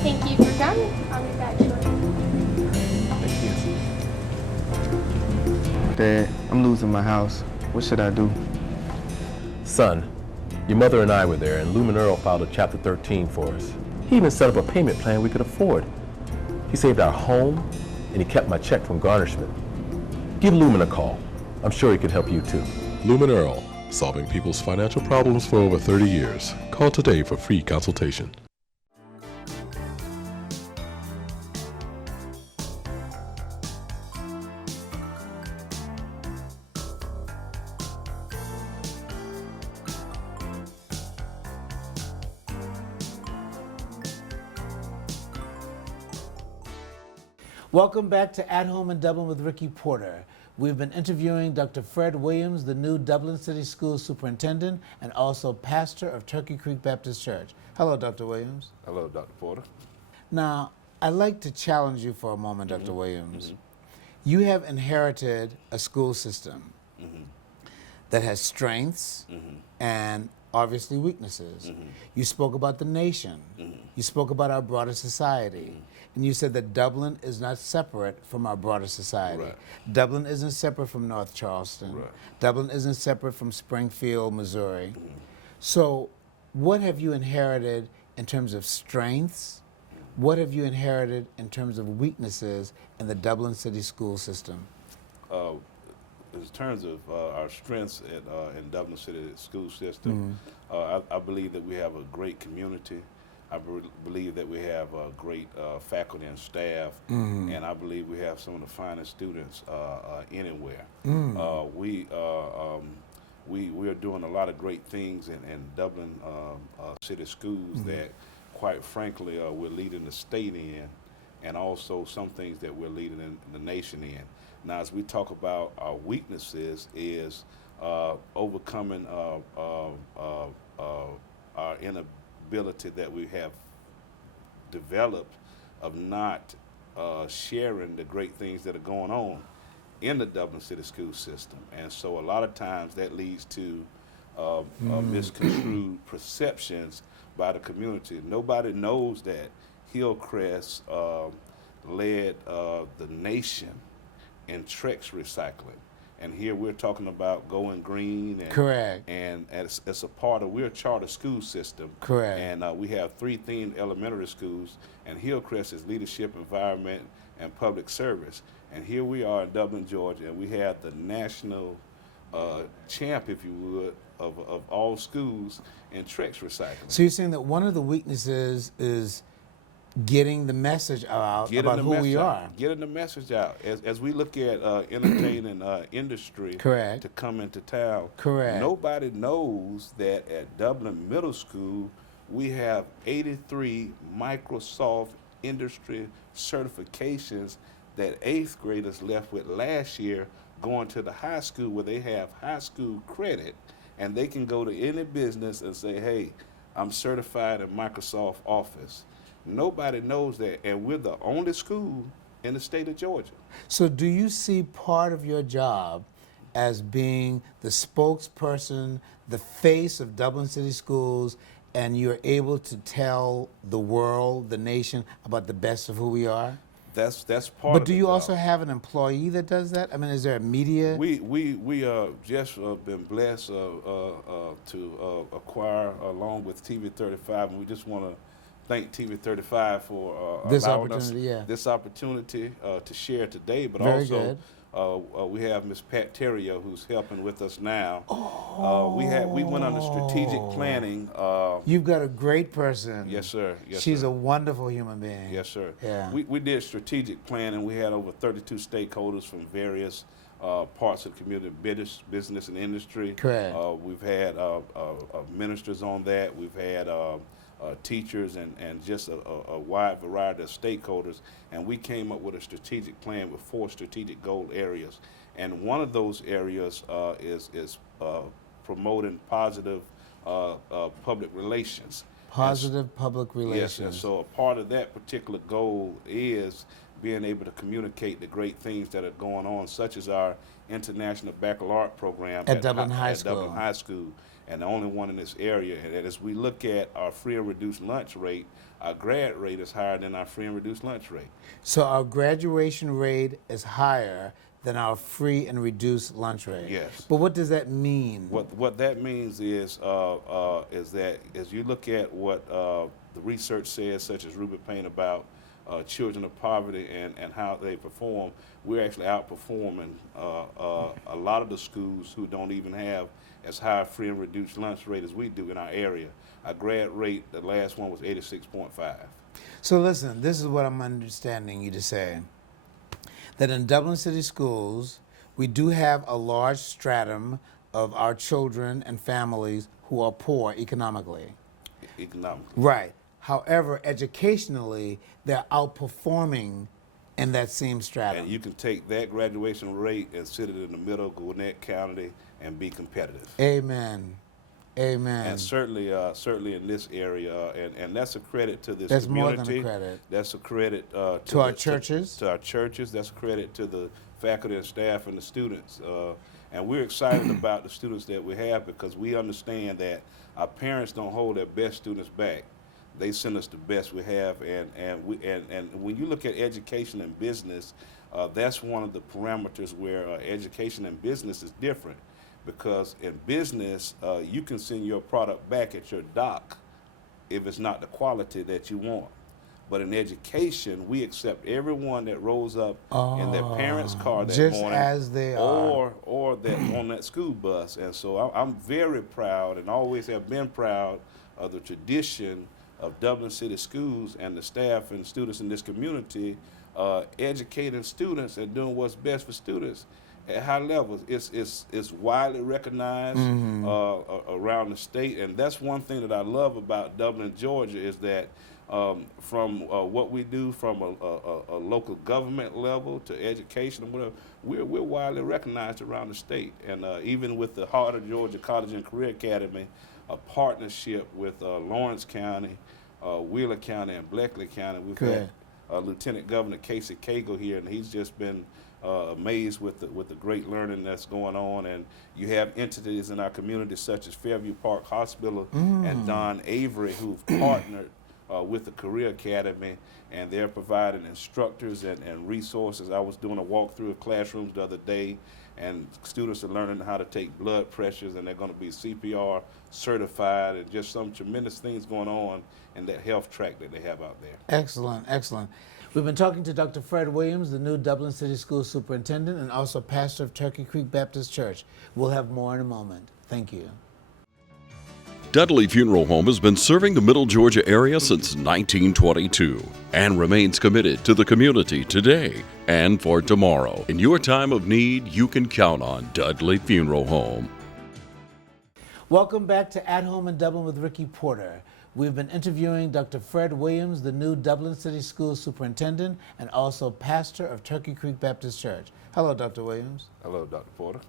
Thank you for coming. I'll be back shortly. Thank you. Dad, I'm losing my house. What should I do? Son, your mother and I were there, and Lumen Earl filed a Chapter 13 for us. He even set up a payment plan we could afford. He saved our home, and he kept my check from garnishment. Give Lumen a call. I'm sure he could help you too. Lumen Earl, solving people's financial problems for over 30 years. Call today for free consultation. Welcome back to At Home in Dublin with Ricky Porter. We've been interviewing Dr. Fred Williams, the new Dublin City Schools Superintendent and also pastor of Turkey Creek Baptist Church. Hello, Dr. Williams. Hello, Dr. Porter. Now, I'd like to challenge you for a moment, Dr. Williams. You have inherited a school system that has strengths and obviously weaknesses. You spoke about the nation. You spoke about our broader society. And you said that Dublin is not separate from our broader society. Right. Dublin isn't separate from North Charleston. Right. Dublin isn't separate from Springfield, Missouri. So what have you inherited in terms of strengths? What have you inherited in terms of weaknesses in the Dublin City school system? In terms of our strengths in Dublin City school system, I believe that we have a great community. I believe that we have great faculty and staff, and I believe we have some of the finest students anywhere. We are doing a lot of great things in Dublin City schools that, quite frankly, we're leading the state in, and also some things that we're leading in the nation in. Now, as we talk about our weaknesses, is overcoming our inability that we have developed of not sharing the great things that are going on in the Dublin City school system. And so a lot of times that leads to misconstrued perceptions by the community. Nobody knows that Hillcrest led the nation in Trex recycling. And here we're talking about going green. And, Correct. And as a part of, we're a charter school system. Correct. And we have 3 themed elementary schools, and Hillcrest is leadership, environment, and public service. And here we are in Dublin, Georgia, and we have the national champ, if you would, of all schools in Trex recycling. So you're saying that one of the weaknesses is getting the message out about who we are. Getting the message out. As we look at entertaining industry Correct. to come into town, Correct. nobody knows that at Dublin Middle School, we have 83 Microsoft industry certifications that 8th graders left with last year going to the high school where they have high school credit, and they can go to any business and say, hey, I'm certified in Microsoft Office. Nobody knows that, and we're the only school in the state of Georgia. So do you see part of your job as being the spokesperson, the face of Dublin City Schools, and you're able to tell the world, the nation, about the best of who we are? That's part of But do the you job. also have an employee that does that? I mean, is there a media? We just been blessed to acquire along with TV 35, and we just want to thank TV 35 for This allowing opportunity, us this opportunity to share today. But Very also, good. we have Miss Pat Terrio who's helping with us now. We went under strategic planning. You've got a great person. Yes, sir. Yes, She's sir. a wonderful human being. Yes, sir. Yeah. We did strategic planning. We had over 32 stakeholders from various parts of the community, business and industry. Correct. We've had ministers on that. We've had teachers and just a wide variety of stakeholders. And we came up with a strategic plan with 4 strategic goal areas. And one of those areas is promoting positive public relations. Positive public relations. Yes, and so a part of that particular goal is being able to communicate the great things that are going on, such as our International Baccalaureate program At Dublin High Dublin High School. and the only one in this area. And as we look at our free and reduced lunch rate, our grad rate is higher than our free and reduced lunch rate. So our graduation rate is higher than our free and reduced lunch rate. Yes. But what does that mean? What that means is that as you look at what the research says, such as Ruby Payne about children of poverty and how they perform, we're actually outperforming a lot of the schools who don't even have as high a free and reduced lunch rate as we do in our area. Our grad rate, the last one was 86.5. So listen, this is what I'm understanding you to say. That in Dublin City Schools, we do have a large stratum of our children and families who are poor economically. Economically. Right. However, educationally, they're outperforming in that same stratum. And you can take that graduation rate and sit it in the middle of Gwinnett County and be competitive. Amen. Amen. And certainly in this area, and that's a credit to this That's community. more than a credit. That's a credit To our churches. To our churches. That's a credit to the faculty and staff and the students. And we're excited about the students that we have because we understand that our parents don't hold their best students back. They send us the best we have, and when you look at education and business, that's one of the parameters where education and business is different. Because in business, you can send your product back at your dock if it's not the quality that you want. But in education, we accept everyone that rolls up in their parents' car that just morning, as they are, or that on that school bus. And so I'm very proud, and always have been proud of the tradition of Dublin City Schools and the staff and students in this community educating students and doing what's best for students at high levels. It's widely recognized around the state, and that's one thing that I love about Dublin, Georgia, is that from what we do from a local government level to education and whatever, we're widely recognized around the state. And even with the Heart of Georgia College and Career Academy, a partnership with Lawrence County, Wheeler County, and Bleckley County, we've had Lieutenant Governor Casey Cagle here, and he's just been amazed with the great learning that's going on. And you have entities in our community such as Fairview Park Hospital and Don Avery, who've partnered with the Career Academy, and they're providing instructors and resources. I was doing a walkthrough of classrooms the other day, and students are learning how to take blood pressures, and they're going to be CPR certified, and just some tremendous things going on in that health track that they have out there. Excellent, excellent. We've been talking to Dr. Fred Williams, the new Dublin City School Superintendent and also pastor of Turkey Creek Baptist Church. We'll have more in a moment. Thank you. Dudley Funeral Home has been serving the Middle Georgia area since 1922 and remains committed to the community today and for tomorrow. In your time of need, you can count on Dudley Funeral Home. Welcome back to At Home in Dublin with Ricky Porter. We've been interviewing Dr. Fred Williams, the new Dublin City School Superintendent and also pastor of Turkey Creek Baptist Church. Hello, Dr. Williams. Hello, Dr. Porter.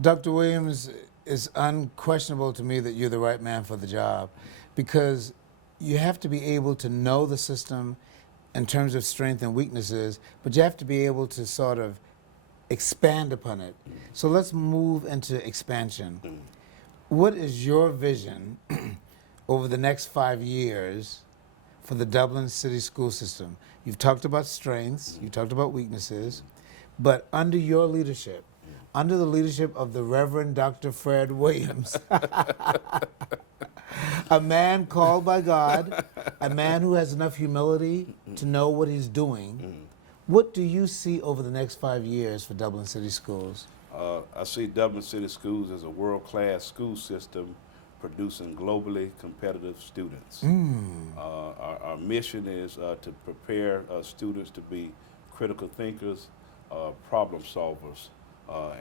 Dr. Williams, it's unquestionable to me that you're the right man for the job because you have to be able to know the system in terms of strengths and weaknesses, but you have to be able to sort of expand upon it. So let's move into expansion. What is your vision over the next 5 years for the Dublin City School System? You've talked about strengths, you talked about weaknesses, but under your leadership, under the leadership of the Reverend Dr. Fred Williams, a man called by God, a man who has enough humility to know what he's doing, what do you see over the next 5 years for Dublin City Schools? I see Dublin City Schools as a world-class school system producing globally competitive students. Our mission is to prepare students to be critical thinkers, problem solvers,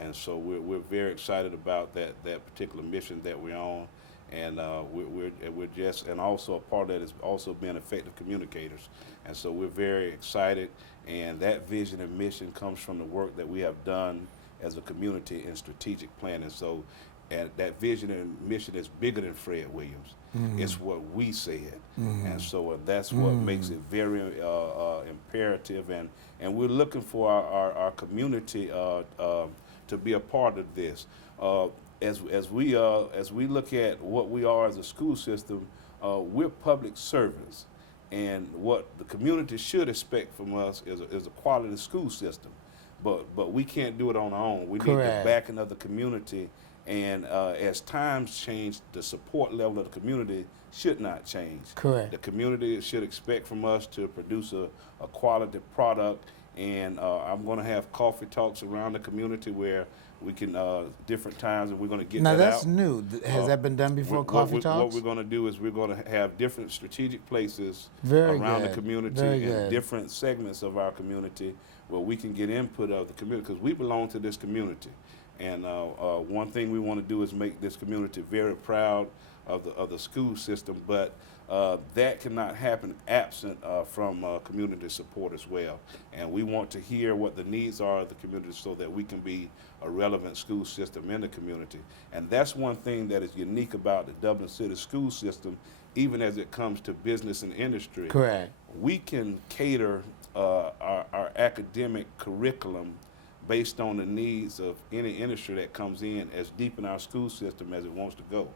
and so we're very excited about that particular mission that we're on, and we're just, and also a part of that is also being effective communicators, and so we're very excited, and that vision and mission comes from the work that we have done as a community in strategic planning. So, and that vision and mission is bigger than Fred Williams. It's what we said, and so that's what makes it very imperative. And we're looking for our community to be a part of this. as we look at what we are as a school system, we're public servants, and what the community should expect from us is a quality school system. But we can't do it on our own. We need the Correct. backing of the community, and as times change, the support level of the community should not change. Correct. The community should expect from us to produce a quality product, and I'm going to have coffee talks around the community where we can different times, and we're going to get Now that that's out. new. Has that been done before, coffee talks? What we're going to do is we're going to have different strategic places Very around the good. community Very and good. different segments of our community where we can get input of the community, because we belong to this community. And one thing we want to do is make this community very proud of the school system, but that cannot happen absent from community support as well. And we want to hear what the needs are of the community so that we can be a relevant school system in the community. And that's one thing that is unique about the Dublin City school system, even as it comes to business and industry. Correct. We can cater our academic curriculum based on the needs of any industry that comes in as deep in our school system as it wants to go.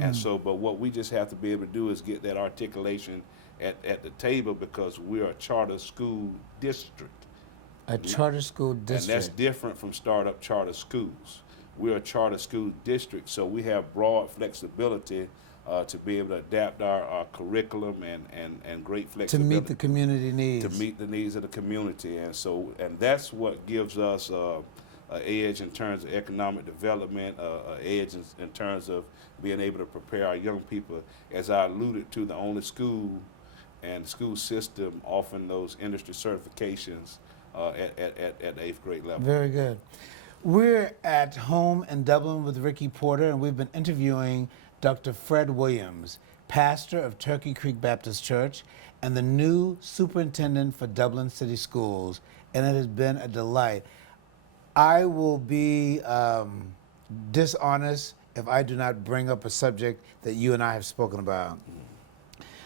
And so, but what we just have to be able to do is get that articulation at the table, because we're a charter school district. A charter school district. And that's different from startup charter schools. We're a charter school district, so we have broad flexibility to be able to adapt our curriculum and great to flexibility. meet the community needs. To meet the needs of the community. And so, and that's what gives us an edge in terms of economic development, an edge in terms of being able to prepare our young people. As I alluded to, the only school and school system offering those industry certifications at the 8th grade level. Very good. We're at home in Dublin with Ricky Porter, and we've been interviewing Dr. Fred Williams, pastor of Turkey Creek Baptist Church and the new superintendent for Dublin City Schools, and it has been a delight. I will be dishonest if I do not bring up a subject that you and I have spoken about.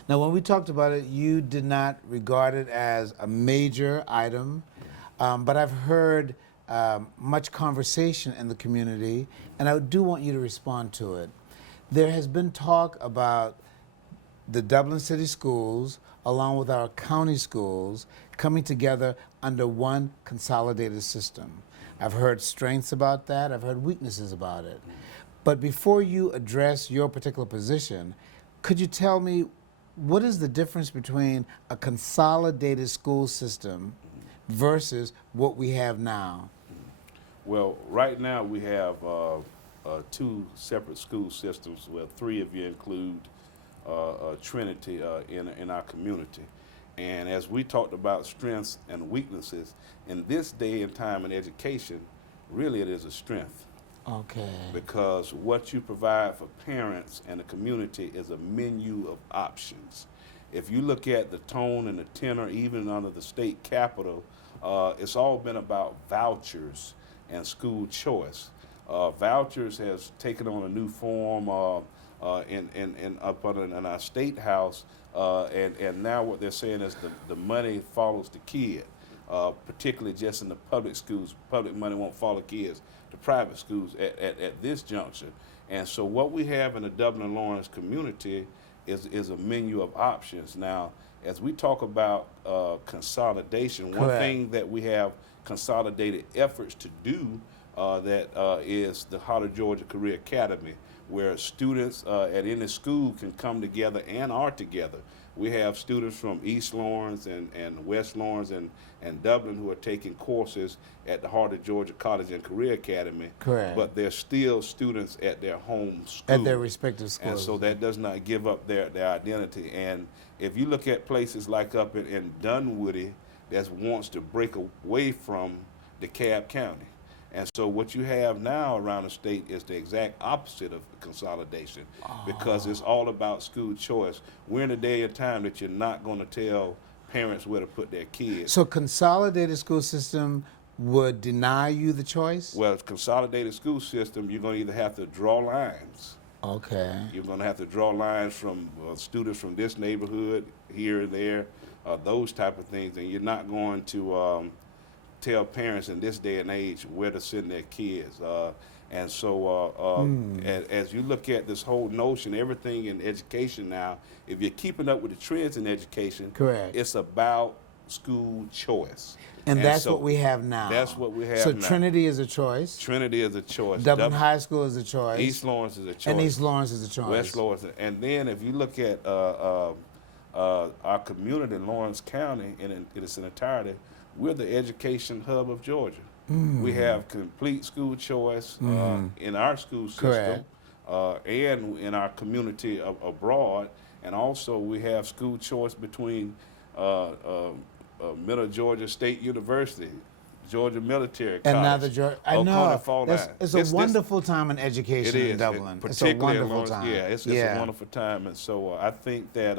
Now, when we talked about it, you did not regard it as a major item, but I've heard much conversation in the community, and I do want you to respond to it. There has been talk about the Dublin City Schools, along with our county schools, coming together under one consolidated system. I've heard strengths about that, I've heard weaknesses about it. But before you address your particular position, could you tell me what is the difference between a consolidated school system versus what we have now? Well, right now we have two separate school systems. Well, three if you include Trinity in our community. And as we talked about strengths and weaknesses, in this day and time in education, really it is a strength. Okay. Because what you provide for parents and the community is a menu of options. If you look at the tone and the tenor, even under the state capitol, it's all been about vouchers and school choice. Vouchers has taken on a new form in our state house, and now what they're saying is the money follows the kid, particularly just in the public schools. Public money won't follow kids to private schools at this juncture. And so what we have in the Dublin and Lawrence community is a menu of options. Now, as we talk about consolidation, one Correct. thing that we have consolidated efforts to do is the Heart of Georgia Career Academy, where students at any school can come together and are together. We have students from East Lawrence and West Lawrence and Dublin who are taking courses at the Heart of Georgia College and Career Academy. Correct. But they're still students at their home school. At their respective schools. And so that does not give up their identity. And if you look at places like up in Dunwoody that wants to break away from DeKalb County. And so what you have now around the state is the exact opposite of consolidation, because it's all about school choice. We're in a day and time that you're not going to tell parents where to put their kids. So consolidated school system would deny you the choice? Well, consolidated school system, you're going to either have to draw lines. Okay. You're going to have to draw lines from students from this neighborhood, here and there, those type of things, and you're not going to tell parents in this day and age where to send their kids. And so as you look at this whole notion, everything in education now, if you're keeping up with the trends in education, correct, it's about school choice. And that's so what we have now. That's what we have so now. So Trinity is a choice. Trinity is a choice. Dublin High School is a choice. East Lawrence is a choice. And East Lawrence is a choice. West Lawrence. And then if you look at our community in Lawrence County in its entirety, we're the education hub of Georgia. We have complete school choice in our school system and in our community abroad. And also we have school choice between Middle Georgia State University, Georgia Military College, and now the Georgia. I know. It's a wonderful time in education in Dublin. Particularly it's a wonderful time. Yeah, it's a wonderful time. And so I think that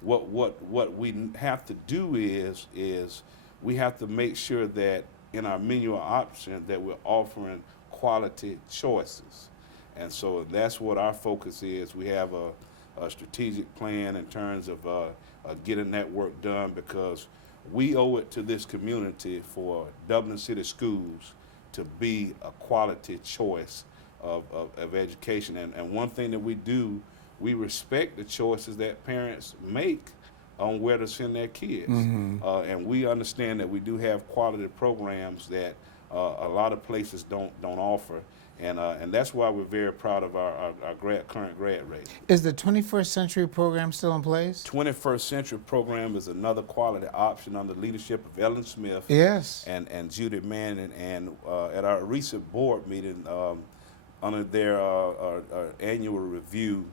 what we have to do is we have to make sure that in our menu of options that we're offering quality choices. And so that's what our focus is. We have a strategic plan in terms of getting that work done, because we owe it to this community for Dublin City Schools to be a quality choice of education. And one thing that we do, we respect the choices that parents make on where to send their kids. And we understand that we do have quality programs that a lot of places don't offer. And that's why we're very proud of our current grad rate. Is the 21st Century program still in place? 21st Century program is another quality option under the leadership of Ellen Smith. Yes. And Judy Manning. And at our recent board meeting, under their annual review,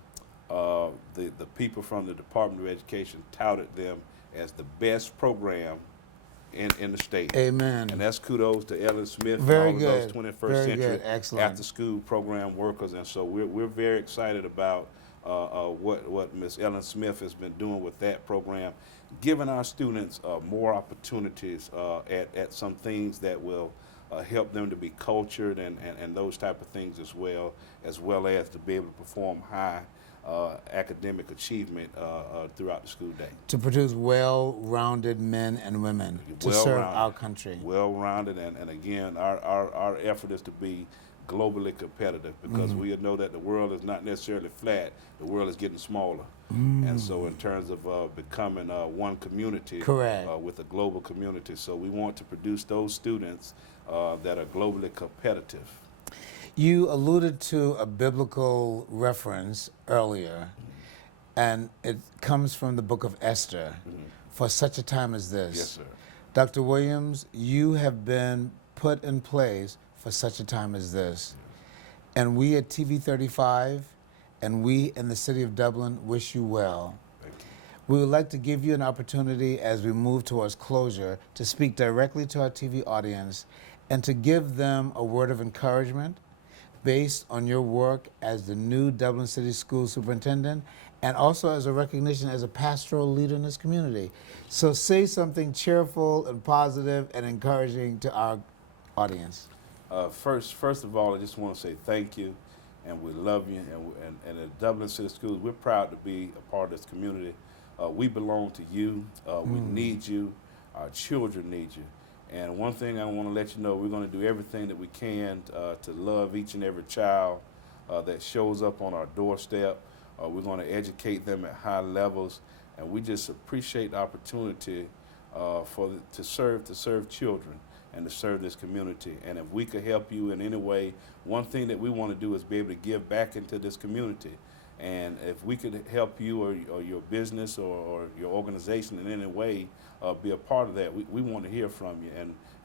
the people from the Department of Education touted them as the best program in the state. Amen. And that's kudos to Ellen Smith very and all good. of those 21st very century good. Excellent. after school program workers. And so we're very excited about what Ms. Ellen Smith has been doing with that program, giving our students more opportunities at some things that will help them to be cultured and those type of things as well as to be able to perform high academic achievement throughout the school day. To produce well-rounded men and women to serve our country. Well-rounded, and again, our effort is to be globally competitive, because we know that the world is not necessarily flat, the world is getting smaller. And so in terms of becoming one community with a global community, so we want to produce those students that are globally competitive. You alluded to a biblical reference earlier, and it comes from the book of Esther, for such a time as this. Yes, sir. Dr. Williams, you have been put in place for such a time as this. And we at TV 35 and we in the city of Dublin wish you well. Thank you. We would like to give you an opportunity as we move towards closure to speak directly to our TV audience and to give them a word of encouragement based on your work as the new Dublin City School Superintendent and also as a recognition as a pastoral leader in this community. So say something cheerful and positive and encouraging to our audience. First of all, I just want to say thank you, and we love you, and at Dublin City Schools, we're proud to be a part of this community. We belong to you. We need you. Our children need you. And one thing I want to let you know, we're going to do everything that we can to love each and every child that shows up on our doorstep. We're going to educate them at high levels, and we just appreciate the opportunity to serve children and to serve this community. And if we could help you in any way, one thing that we want to do is be able to give back into this community. And if we could help you or your business or your organization in any way be a part of that, we want to hear from you.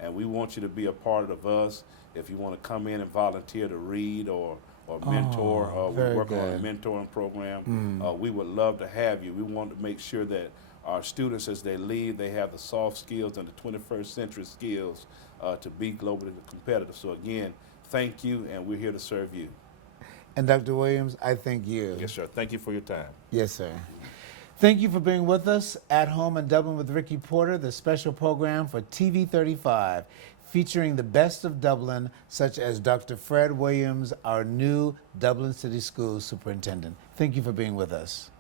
And we want you to be a part of us. If you want to come in and volunteer to read or mentor, we're working on a mentoring program. We would love to have you. We want to make sure that our students, as they leave, they have the soft skills and the 21st century skills to be globally competitive. So again, thank you, and we're here to serve you. And Dr. Williams, I thank you. Yes, sir. Thank you for your time. Yes, sir. Thank you for being with us at Home in Dublin with Ricky Porter, the special program for TV 35, featuring the best of Dublin, such as Dr. Fred Williams, our new Dublin City Schools Superintendent. Thank you for being with us.